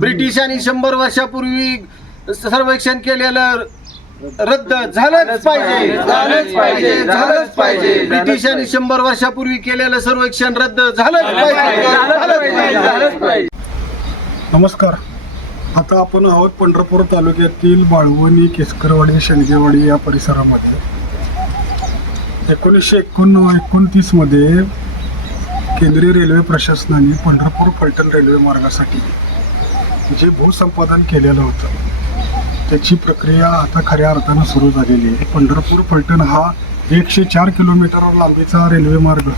ब्रिटिशांनी शंभर वर्षापूर्वी सर्वेक्षण केलेलं रद्द झालंच पाहिजे. झालंच पाहिजे. झालंच पाहिजे. ब्रिटिशांनी शंभर वर्षापूर्वी केलेलं सर्वेक्षण रद्द झालंच पाहिजे. नमस्कार. आता आपण आहोत पंढरपूर तालुक्यातील बाळवणी केसकरवाडी शेंडगेवाडी या परिसरामध्ये. एकोणीसशे एकोण एकोणतीसमध्ये केंद्रीय रेल्वे प्रशासनाने पंढरपूर फलटण रेल्वे मार्गासाठी जे भूसंपादन केलेलं होतं त्याची प्रक्रिया आता खऱ्या अर्थानं सुरू झालेली आहे. पंढरपूर फलटण हा एकशे चार किलोमीटर लांबीचा रेल्वे मार्ग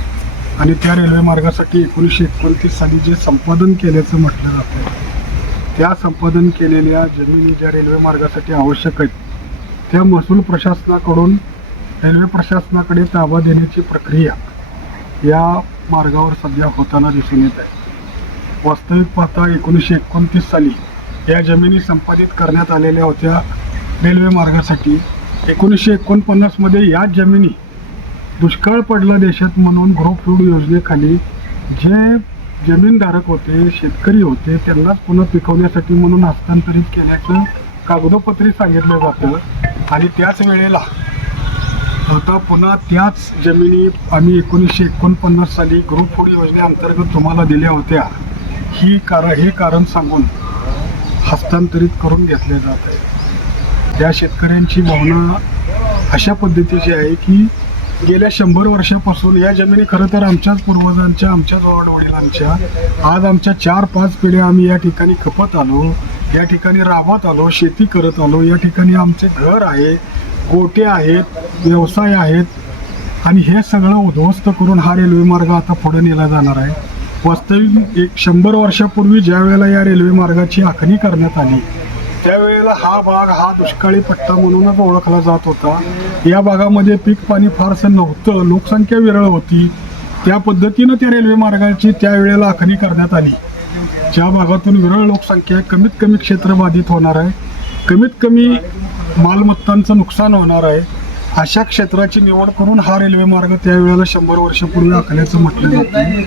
आणि त्या रेल्वे मार्गासाठी एकोणीसशे एकोणतीस साली जे संपादन केल्याचं म्हटलं जातं त्या संपादन केलेल्या जमिनी ज्या रेल्वे मार्गासाठी आवश्यक आहेत त्या महसूल प्रशासनाकडून रेल्वे प्रशासनाकडे ताबा देण्याची प्रक्रिया या मार्गावर सध्या होताना दिसून येत आहे. वास्तविक पाहता एकोणीसशे एकोणतीस साली या जमिनी संपादित करण्यात आलेल्या होत्या रेल्वे मार्गासाठी. एकोणीसशे एकोणपन्नासमध्ये या जमिनी दुष्काळ पडला देशात म्हणून ग्रुप फूड योजनेखाली जे जमीनधारक होते शेतकरी होते त्यांनाच पुन्हा पिकवण्यासाठी म्हणून हस्तांतरित केल्याचं कागदोपत्री सांगितलं जातं. आणि त्याच वेळेला आता पुन्हा त्याच जमिनी आम्ही एकोणीसशे एकोणपन्नास साली ग्रुप फूड योजनेअंतर्गत तुम्हाला दिल्या होत्या. ही कार हे कारण सांगून हस्तांतरित करून घेतले जात आहे. त्या शेतकऱ्यांची भावना अशा पद्धतीची आहे की गेल्या शंभर वर्षापासून या जमिनी खरं तर आमच्याच पूर्वजांच्या आमच्याच वडिलांच्या आज आमच्या चार पाच पिढ्या आम्ही या ठिकाणी खपत आलो या ठिकाणी राबत आलो शेती करत आलो या ठिकाणी आमचे घर आहे गोटे आहेत व्यवसाय आहेत आणि हे सगळं उद्ध्वस्त करून हा रेल्वे मार्ग आता पुढे नेला जाणार आहे. वास्तविक एक शंभर वर्षापूर्वी ज्या वेळेला या रेल्वे मार्गाची आखणी करण्यात आली त्यावेळेला हा भाग हा दुष्काळी पट्टा म्हणूनच ओळखला जात होता. या भागामध्ये पीक पाणी फारसं नव्हतं लोकसंख्या विरळ होती. त्या पद्धतीनं त्या रेल्वे मार्गाची त्यावेळेला आखणी करण्यात आली. ज्या भागातून विरळ लोकसंख्या कमीत कमी क्षेत्र बाधित होणार आहे कमीत कमी मालमत्तांचं नुकसान होणार आहे अशा क्षेत्राची निवड करून हा रेल्वे मार्ग त्यावेळेला शंभर वर्षापूर्वी आखल्याचं म्हटलं जातं.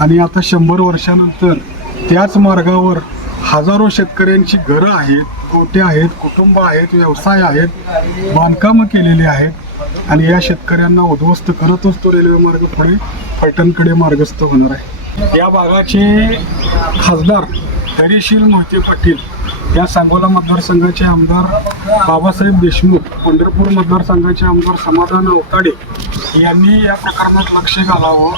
आणि आता शंभर वर्षानंतर त्याच मार्गावर हजारो शेतकऱ्यांची घरं आहेत कोटे आहेत कुटुंब आहेत व्यवसाय आहेत बांधकामं केलेली आहेत आणि या शेतकऱ्यांना उद्ध्वस्त करतच तो रेल्वे मार्ग पुढे फलटणकडे मार्गस्थ होणार आहे. या भागाचे खासदार हरिशील मोहिते पाटील या सांगोला मतदारसंघाचे आमदार बाबासाहेब देशमुख पंढरपूर मतदारसंघाचे आमदार समाधान अवताडे यांनी या प्रकरणात लक्ष घालावं.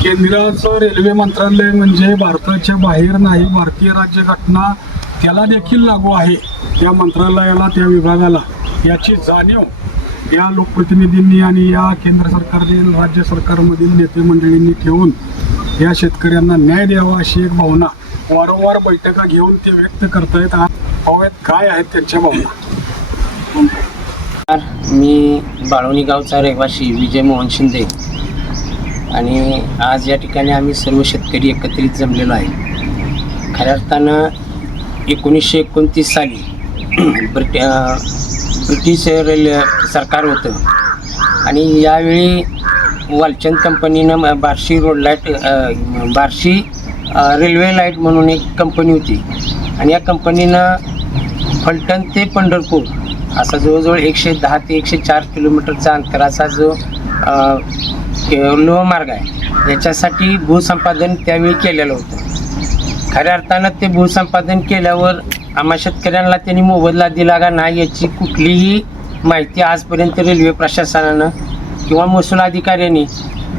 केंद्राचं रेल्वे मंत्रालय म्हणजे भारताच्या बाहेर नाही भारतीय राज्यघटना त्याला देखील लागू आहे त्या मंत्रालयाला त्या विभागाला. याची जाणीव या लोकप्रतिनिधींनी आणि या केंद्र सरकारतील राज्य सरकारमधील नेते मंडळींनी ठेवून या शेतकऱ्यांना न्याय द्यावा अशी एक भावना वारंवार बैठका घेऊन ते व्यक्त करतायत. आ- पाहूयात काय आहेत त्यांच्या भावना? मी बाळवणी गावचा रहिवासी विजय मोहन शिंदे. आणि आज या ठिकाणी आम्ही सर्व शेतकरी एकत्रित जमलेलो आहे. खऱ्या अर्थानं एकोणीसशे एकोणतीस साली ब्रिटि ब्रिटिश रेल्वे सरकार होतं. आणि यावेळी वालचंद कंपनीनं Barshi road light Barshi railway light म्हणून एक कंपनी होती. आणि या कंपनीनं फलटण ते पंढरपूर असा जवळजवळ एकशे दहा ते एकशे चार किलोमीटरचा अंतराचा जो लोहमार्ग आहे. याच्यासाठी भूसंपादन त्यावेळी केलेलं होतं. खऱ्या अर्थानं ते भूसंपादन केल्यावर आम्हा शेतकऱ्यांना त्यांनी मोबदला दिला का नाही याची कुठलीही माहिती आजपर्यंत रेल्वे प्रशासनानं किंवा महसूल अधिकाऱ्यांनी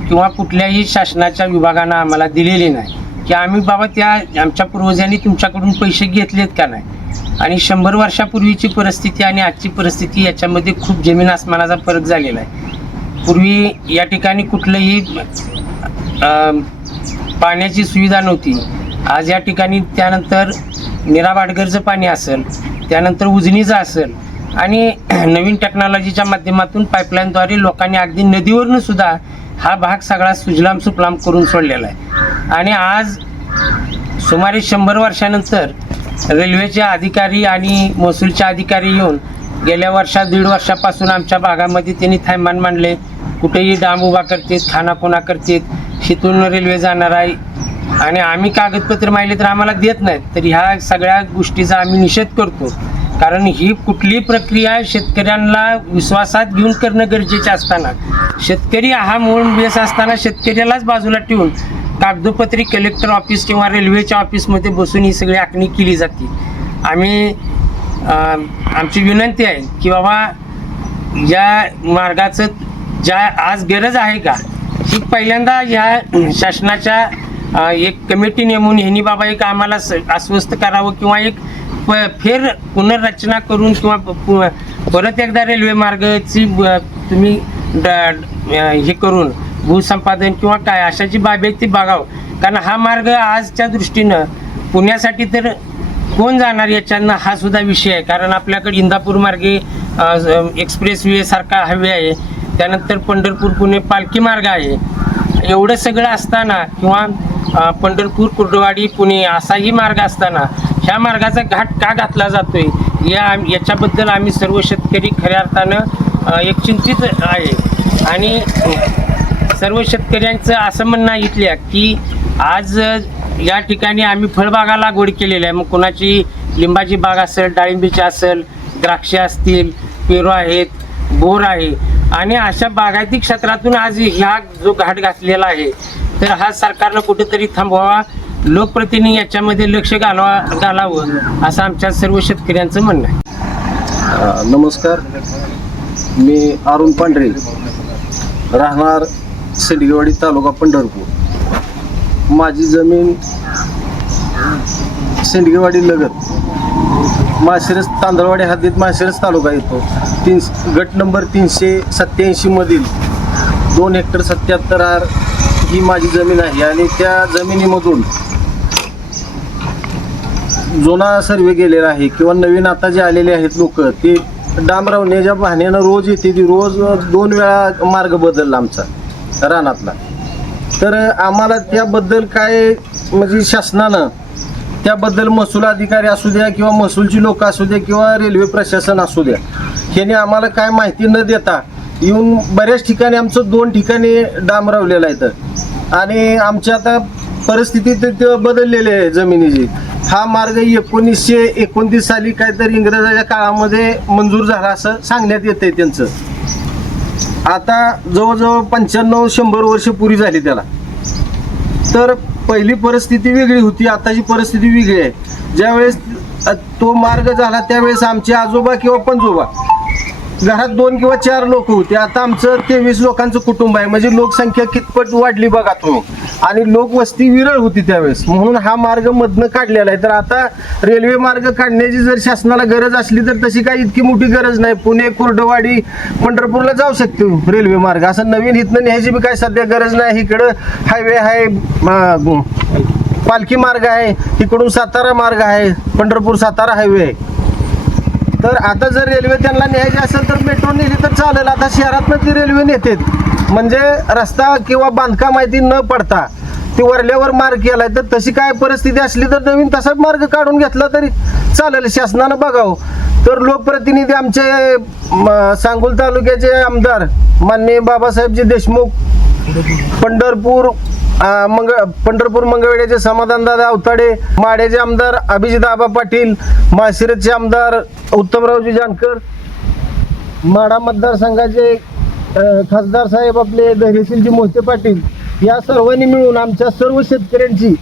किंवा कुठल्याही शासनाच्या विभागानं आम्हाला दिलेली नाही. की आम्ही बाबा त्या आमच्या पूर्वजांनी तुमच्याकडून पैसे घेतलेत का नाही? आणि शंभर वर्षापूर्वीची परिस्थिती आणि आजची परिस्थिती याच्यामध्ये खूप जमीन आसमानाचा फरक झालेला आहे. पूर्वी या ठिकाणी कुठलंही पाण्याची सुविधा नव्हती. आज या ठिकाणी त्यानंतर निरा बाडगरचं पाणी असेल त्यानंतर उजनीचं असेल आणि नवीन टेक्नॉलॉजीच्या माध्यमातून पाईपलाईनद्वारे लोकांनी अगदी नदीवरून सुद्धा हा भाग सगळा सुजलाम सुफलाम करून सोडलेला आहे. आणि आज सुमारे शंभर वर्षानंतर रेल्वेचे अधिकारी आणि महसूलचे अधिकारी येऊन गेल्या वर्षात दीड वर्षापासून आमच्या भागामध्ये त्यांनी थैमान मांडले. कुठेही डाम उभा करतात खानापुना करतात. तिथून रेल्वे जाणार आहे. आणि आम्ही कागदपत्र माहिले तर आम्हाला देत नाहीत. तर ह्या सगळ्या गोष्टीचा आम्ही निषेध करतो. कारण ही कुठली प्रक्रिया शेतकऱ्यांना विश्वासात घेऊन करणं गरजेचे असताना. शेतकरी हा मूळ बेस असताना शेतकऱ्यालाच बाजूला ठेवून कागदोपत्री कलेक्टर ऑफिस किंवा रेल्वेच्या ऑफिसमध्ये बसून ही सगळी आखणी केली जाते. आम्ही आमची विनंती आहे की बाबा या मार्गाचं ज्या आज गरज आहे का ही पहिल्यांदा या शासनाच्या एक कमिटी नेमून ह्यांनी बाबा एक आम्हाला स- आश्वस्त करावं किंवा एक प फेर पुनर्रचना करून किंवा परत एकदा रेल्वे मार्गाची तुम्ही ड- हे करून भूसंपादन किंवा काय अशाची बाबी ती बघावं. कारण हा मार्ग आजच्या दृष्टीनं पुण्यासाठी तर कोण जाणार याच्यानं हा सुद्धा विषय आहे. कारण आपल्याकडे इंदापूर मार्गे एक्सप्रेस वे सारखा हायवे आहे. त्यानंतर पंढरपूर पुणे पालखी मार्ग आहे. एवढं सगळं असताना किंवा पंढरपूर कुर्डवाडी पुणे असाही मार्ग असताना ह्या मार्गाचा घाट का घातला जातोय? या याच्याबद्दल आम्ही सर्व शेतकरी खऱ्या अर्थानं एक चिंतित आहे. आणि सर्व शेतकऱ्यांचं असं म्हणणं आहे इथल्या की आज या ठिकाणी आम्ही फळबागा लागवड केलेली आहे. मग कोणाची लिंबाची बाग असेल डाळिंबीची असेल द्राक्षे असतील पेरू आहेत बोर आहे. आणि अशा बागायती क्षेत्रातून आज ह्या जो घाट घातलेला आहे तर हा सरकारनं कुठेतरी थांबवावा लोकप्रतिनिधी याच्यामध्ये लक्ष घालवा घालावं असं आमच्या सर्व शेतकऱ्यांचं म्हणणं आहे. नमस्कार. मी अरुण पांढरे. राहणार सिडगेवाडी तालुका पंढरपूर. माझी जमीन शेंडगेवाडी लगत. माशिरस तांदळवाडी हद्दीत माशिरस तालुका येतो. तीन गट नंबर तीनशे सत्याऐंशी मधील दोन हेक्टर सत्याहत्तर आर ही माझी जमीन आहे. आणि त्या जमिनीमधून जुना सर्वे गेलेला आहे किंवा नवीन आता जे आलेले आहेत लोक ते डांबरावण्याच्या पाहण्यानं रोज येते ती रोज दोन वेळा मार्ग बदलला आमचा रानातला. तर आम्हाला त्याबद्दल काय म्हणजे शासनानं त्याबद्दल महसूल अधिकारी असू द्या किंवा महसूलची लोक असू द्या किंवा रेल्वे प्रशासन असू द्या ह्याने आम्हाला काय माहिती न देता येऊन बऱ्याच ठिकाणी आमचं दोन ठिकाणी डांबरावलेलं आहे तर आणि आमच्या आता परिस्थिती ते बदललेली आहे जमिनीची. हा मार्ग एकोणीसशे एकोणतीस साली काहीतरी इंग्रजाच्या काळामध्ये मंजूर झाला असं सांगण्यात येते त्यांचं. आता जवळजवळ पंच्याण्णव शंभर वर्ष पुरी झाली त्याला. तर पहिली परिस्थिती वेगळी होती आताची परिस्थिती वेगळी आहे. ज्यावेळेस तो मार्ग झाला त्यावेळेस आमचे आजोबा किंवा पणजोबा घरात दोन किंवा चार लोक होते. आता आमचं तेवीस लोकांचं कुटुंब आहे. म्हणजे लोकसंख्या कितपट वाढली बघा तुम्ही. आणि लोकवस्ती विरळ होती त्यावेळेस. म्हणून हा मार्ग मधनं काढलेला आहे. तर आता रेल्वे मार्ग काढण्याची जर शासनाला गरज असली तर तशी काही इतकी मोठी गरज नाही. पुणे कुर्डवाडी पंढरपूरला जाऊ शकतो हो, रेल्वे मार्ग. असं नवीन इथनं न्यायची बी काय सध्या गरज नाही. इकडं हायवे आहे पालखी मार्ग आहे. इकडून सातारा मार्ग आहे. पंढरपूर सातारा हायवे आहे. तर आता जर रेल्वे त्यांना न्यायची असेल तर मेट्रो नेली तर चालेल. आता शहरातनं ती रेल्वे नेते म्हणजे रस्ता किंवा बांधकाम आहे ती न पडता. ती वरल्यावर मार्ग केलाय तर तशी काय परिस्थिती असली तर नवीन तसाच मार्ग काढून घेतला तरी चालेल. शासनानं बघावं. तर लोकप्रतिनिधी आमचे म, सांगोल तालुक्याचे आमदार माननीय बाबासाहेबजी देशमुख पंढरपूर मंग पंढरपूर मंगळवेड्याचे समाधानदादा अवताडे माड्याचे आमदार अभिजित आबा पाटील माळशिरसचे आमदार उत्तमरावजी जानकर माडा मतदारसंघाचे खासदार साहेब आपले धैर्यशीलजी मोहिते पाटील या सर्वांनी मिळून आमच्या सर्व शेतकऱ्यांची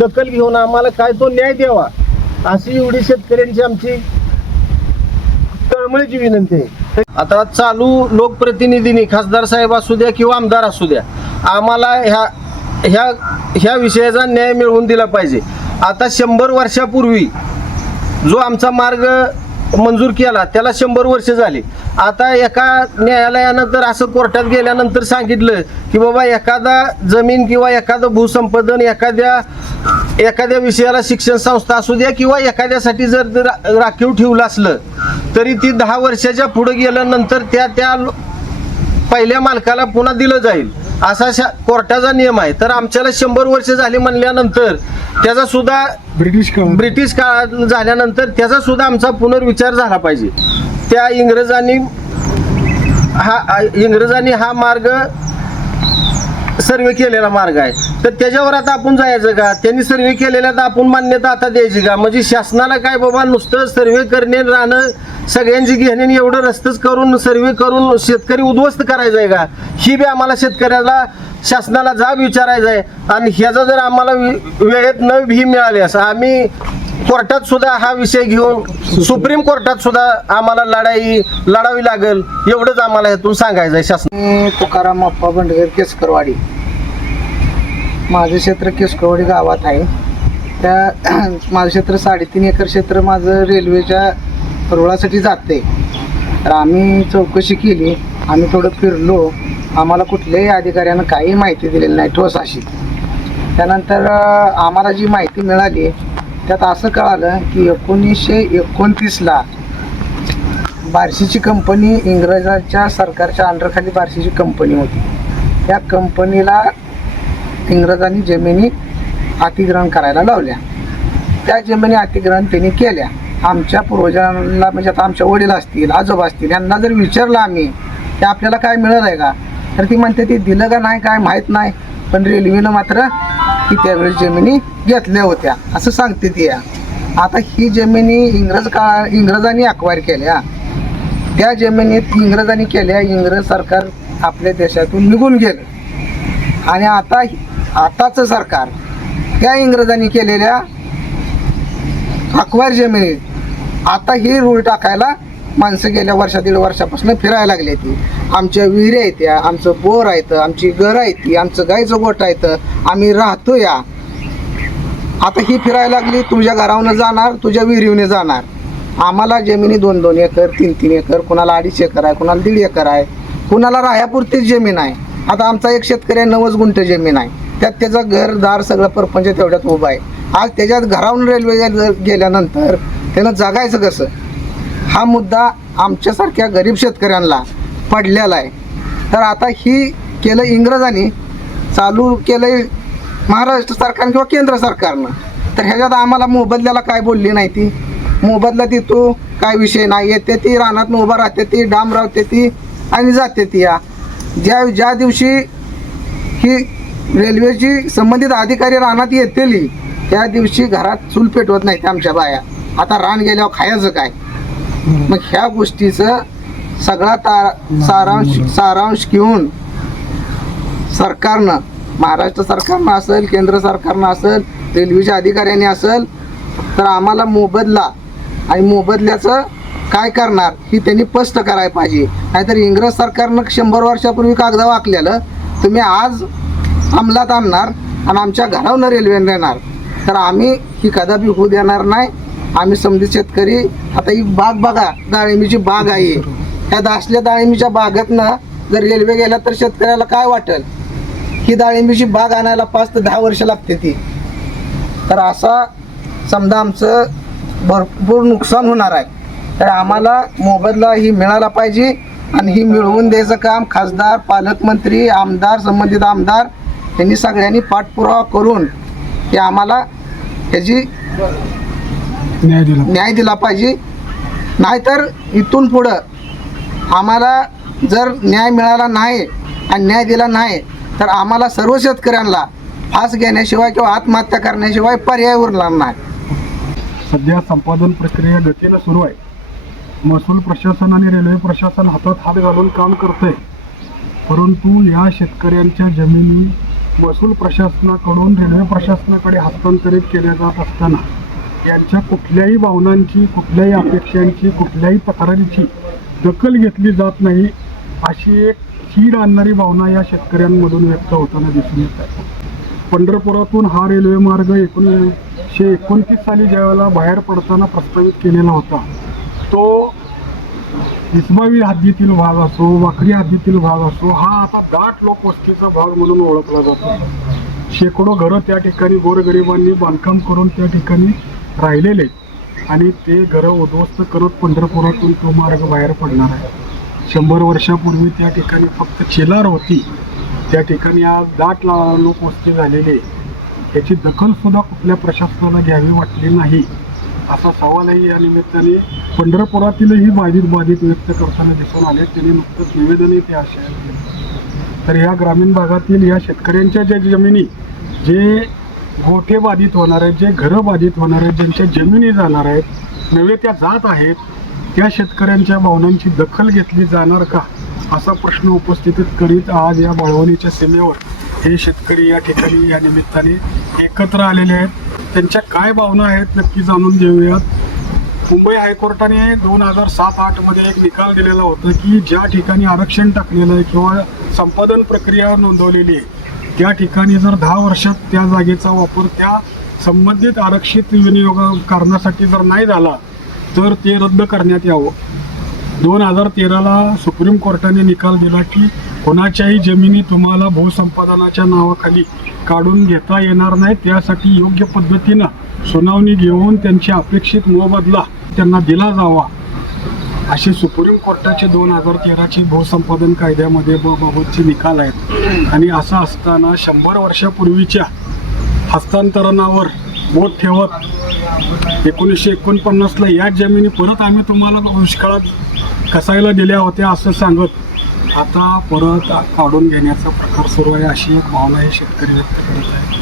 दखल घेऊन आम्हाला काय तो न्याय द्यावा अशी एवढी शेतकऱ्यांची आमची तळमळीची विनंती आहे. आता चालू लोकप्रतिनिधींनी खासदार साहेब असू द्या किंवा आमदार असू द्या आम्हाला ह्या ह्या ह्या विषयाचा न्याय मिळवून दिला पाहिजे. आता शंभर वर्षापूर्वी जो आमचा मार्ग मंजूर केला त्याला शंभर वर्ष झाली. आता एका न्यायालयानं तर असं कोर्टात गेल्यानंतर सांगितलं की बाबा एखादा जमीन किंवा एखादं भूसंपादन एखाद्या एखाद्या विषयाला शिक्षण संस्था असू द्या किंवा एखाद्यासाठी जर रा- राखीव ठेवलं असलं तरी ती दहा वर्षाच्या पुढे गेल्यानंतर त्या त्या पहिल्या मालकाला पुन्हा दिलं जाईल. असा शा कोर्टाचा नियम आहे. तर आमच्याला शंभर वर्ष झाली म्हणल्यानंतर त्याचा सुद्धा ब्रिटिश काळात. ब्रिटिश काळात झाल्यानंतर त्याचा सुद्धा आमचा पुनर्विचार झाला पाहिजे. त्या इंग्रजांनी हा आ- इंग्रजांनी हा मार्ग सर्वे केलेला मार्ग आहे. तर त्याच्यावर आता आपण जायचं का? त्यांनी सर्वे केलेला तर आपण मान्यता आता द्यायची का? म्हणजे शासनाला काय बाबा नुसतं सर्वे करणे राहणं सगळ्यांची घेणे एवढं रस्तच करून सर्वे करून शेतकरी उद्ध्वस्त करायचं आहे का? ही बी आम्हाला शेतकऱ्याला शासनाला जाब विचारायचा आहे. आणि ह्याचा जर आम्हाला वेळेत न ही मिळाली असं आम्ही कोर्टात सुद्धा हा विषय घेऊन सुप्रीम कोर्टात सुद्धा आम्हाला लढाई लढावी लागेल एवढंच आम्हाला यातून सांगायचं आहे शासन तुकाराम अप्पा बंडगर केसकरवाडी. माझं क्षेत्र केसकरवाडी गावात आहे. त्या माझं क्षेत्र साडेतीन एकर क्षेत्र माझं रेल्वेच्या रुळासाठी जाते तर आम्ही चौकशी केली आम्ही थोडं फिरलो. आम्हाला कुठल्याही अधिकाऱ्यानं काही माहिती दिलेली नाही ठोस अशी. त्यानंतर आम्हाला जी माहिती मिळाली त्यात असं कळालं की एकोणीसशे एकोणतीसला बार्शीची कंपनी इंग्रजांच्या सरकारच्या अंडरखाली बार्शीची कंपनी होती. त्या कंपनीला इंग्रजांनी जमिनी अतिग्रहण करायला लावल्या. त्या जमिनी अतिग्रहण त्यांनी केल्या. आमच्या पूर्वजांना म्हणजे आता आमच्या वडील असतील आजोबा असतील यांना जर विचारलं आम्ही की आपल्याला काय मिळत आहे का? तर ती म्हणते ती दिलं का नाही काय माहीत नाही. पण रेल्वेनं मात्र की त्यावेळेस जमिनी घेतल्या होत्या. असं सांगते ती. या आता ही जमिनी इंग्रज का इंग्रजांनी अक्वायर केल्या. त्या जमिनीत इंग्रजांनी केल्या इंग्रज सरकार आपल्या देशातून निघून गेलं. आणि आता आताचं सरकार त्या इंग्रजांनी केलेल्या अक्वायर जमिनीत आता ही रूळ टाकायला माणसं गेल्या वर्षा दीड वर्षापासून फिरायला लागली ती. आमच्या विहिरी आहेत आमचं बोर आहेत आमची घरं आहेत ती आमचं गाईचं गोट आहेत आम्ही राहतो या. आता ही फिरायला लागली तुझ्या घरावनं जाणार तुझ्या विहिरीवने जाणार. आम्हाला जमिनी दोन दोन एकर तीन तीन एकर कुणाला अडीच एकर आहे कुणाला दीड एकर आहे. कुणाला राह्यापुरतीच जमीन आहे. आता आमचा एक शेतकरी आहे, नवस गुंठ जमीन आहे. त्यात त्याचं घरदार सगळं परपंच तेवढ्यात उभा आहे. आज त्याच्यात घरावून रेल्वे गेल्यानंतर त्यानं जगायचं कसं? हा मुद्दा आमच्यासारख्या गरीब शेतकऱ्यांना पडलेला आहे. तर आता ही केलं इंग्रजांनी चालू केलं महाराष्ट्र सरकार किंवा केंद्र सरकारनं. तर ह्याच्यात आम्हाला मोबदल्याला काय बोलली नाही ती? मोबदला ती तू काय विषय नाही. येते ती रानात उभा राहते ती डाम राहते ती आणि जाते ती या. ज्या ज्या दिवशी ही रेल्वेची संबंधित अधिकारी रानात येतील त्या दिवशी घरात चूल पेटवत नाही आमच्या बाया. आता रान गेल्यावर खायचं काय? मग ह्या गोष्टीचं सगळा ता सारांश सारांश घेऊन सरकारनं महाराष्ट्र सरकारनं असेल केंद्र सरकारनं असेल रेल्वेच्या अधिकाऱ्यांनी असेल तर आम्हाला मोबदला आणि मोबदल्याचं काय करणार ही त्यांनी स्पष्ट करायला पाहिजे. नाहीतर इंग्रज सरकारनं शंभर वर्षापूर्वी कागदा वाकलेलं तुम्ही आज अंमलात आणणार आणि आमच्या घरावनं रेल्वेने येणार तर आम्ही ही कदापि होऊ देणार नाही. आम्ही समजे शेतकरी आता ही बाग बघा डाळिंबीची बाग आहे. ह्या दासल्या डाळिंबीच्या बागेतनं जर रेल्वे गेला तर शेतकऱ्याला काय वाटेल? ही डाळिंबीची बाग आणायला पाच ते दहा वर्ष लागते ती. तर असा समजा आमचं भरपूर नुकसान होणार आहे. तर आम्हाला मोबदला ही मिळाला पाहिजे आणि ही मिळवून द्यायचं काम खासदार पालकमंत्री आमदार संबंधित आमदार यांनी सगळ्यांनी पाठपुरावा करून की आम्हाला ह्याची न्याय दिला न्याय दिला पाहिजे. नाहीतर इथून पुढं आम्हाला जर न्याय मिळाला नाही आणि न्याय दिला नाही तर आम्हाला सर्व शेतकऱ्यांना फास घेण्याशिवाय किंवा आत्महत्या करण्याशिवाय पर्याय उरणार नाही. सध्या संपादन प्रक्रिया गतीनं सुरू आहे. महसूल प्रशासन आणि रेल्वे प्रशासन हातात हात घालून काम करतंय. परंतु या शेतकऱ्यांच्या जमिनी महसूल प्रशासनाकडून रेल्वे प्रशासनाकडे हस्तांतरित केल्या जात असताना यांच्या कुठल्याही भावनांची कुठल्याही अपेक्षांची कुठल्याही तक्रारीची दखल घेतली जात नाही अशी एक चीड आणणारी भावना या शेतकऱ्यांमधून व्यक्त होताना दिसून येत आहे. पंढरपुरातून हा रेल्वे मार्ग एकोणीसशे एकोणतीस साली ज्यावेळेला बाहेर पडताना प्रस्तावित केलेला होता तो इस्मावी हद्दीतील भाग असो वाखरी हद्दीतील भाग असो हा आता दाट लोकवस्तीचा भाग म्हणून ओळखला जातो. शेकडो घरं त्या ठिकाणी गोरगरिबांनी बांधकाम करून त्या ठिकाणी राहिलेले आणि ते घरं उद्ध्वस्त करत पंढरपुरातून तो मार्ग बाहेर पडणार आहे. शंभर वर्षापूर्वी त्या ठिकाणी फक्त चेलार होती. त्या ठिकाणी आज दाट ला- लोकवस्ती झालेली आहे याची दखलसुद्धा कुठल्या प्रशासनाला घ्यावी वाटली नाही असा सवालही या निमित्ताने पंढरपुरातीलही बाधित बाधित व्यक्त करताना दिसून आले. त्यांनी नुकतंच निवेदनही त्या आशयात दिलं. तर ह्या ग्रामीण भागातील या शेतकऱ्यांच्या ज्या जमिनी जे गोठे बाधित होणार आहेत जे घरं बाधित होणार आहेत ज्यांच्या जमिनी जाणार आहेत नव्हे त्या जात आहेत त्या शेतकऱ्यांच्या भावनांची दखल घेतली जाणार का? असा प्रश्न उपस्थित करीत आज या बाळवणीच्या सीमेवर हे शेतकरी या ठिकाणी या निमित्ताने एकत्र आलेले आहेत. त्यांच्या काय भावना आहेत नक्की जाणून घेऊयात. मुंबई हायकोर्टाने दोन हजार सात आठमध्ये एक निकाल दिलेला होता की ज्या ठिकाणी आरक्षण टाकलेलं आहे किंवा संपादन प्रक्रिया नोंदवलेली आहे त्या ठिकाणी जर दहा वर्षात त्या जागेचा वापर त्या संबंधित आरक्षित विनियोग कारणासाठी जर नाही झाला तर ते रद्द करण्यात यावं. दोन हजार तेराला सुप्रीम कोर्टाने निकाल दिला की कोणाच्याही जमिनी तुम्हाला भूसंपादनाच्या नावाखाली काढून घेता येणार नाही. त्यासाठी योग्य पद्धतीनं सुनावणी घेऊन त्यांची अपेक्षित मोबदला त्यांना दिला जावा. असे सुप्रीम कोर्टाचे दोन हजार तेराचे भूसंपादन कायद्यामध्ये बाबतचे निकाल आहेत. आणि असं असताना शंभर वर्षापूर्वीच्या हस्तांतरणावर बोट ठेवत एकोणीसशे एकोणपन्नासला या जमिनी परत आम्ही तुम्हाला दुष्काळात कसायला दिल्या होत्या असं सांगत आता परत काढून घेण्याचा प्रकार सुरू आहे अशी एक भावना हे शेतकरी व्यक्त करत आहे